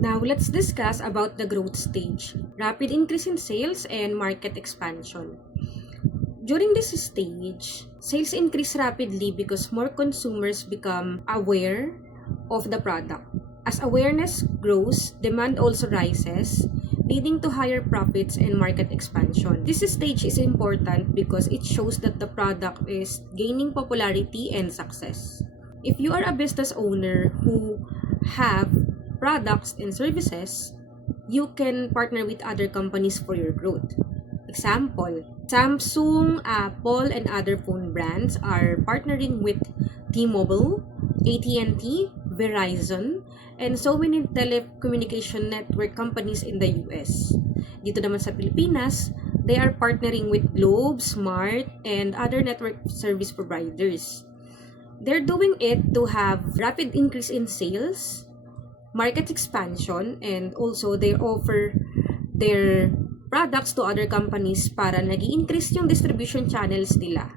Now, let's discuss about the growth stage, rapid increase in sales and market expansion. During this stage, sales increase rapidly because more consumers become aware of the product. As awareness grows, demand also rises, leading to higher profits and market expansion. This stage is important because it shows that the product is gaining popularity and success. If you are a business owner who have products and services, you can partner with other companies for your growth. Example, Samsung, Apple, and other phone brands are partnering with T-Mobile, AT&T, Verizon, and so many telecommunication network companies in the US. Dito naman sa Pilipinas, they are partnering with Globe, Smart, and other network service providers. They're doing it to have rapid increase in sales, market expansion, and also they offer their products to other companies para nag-i-increase yung distribution channels nila.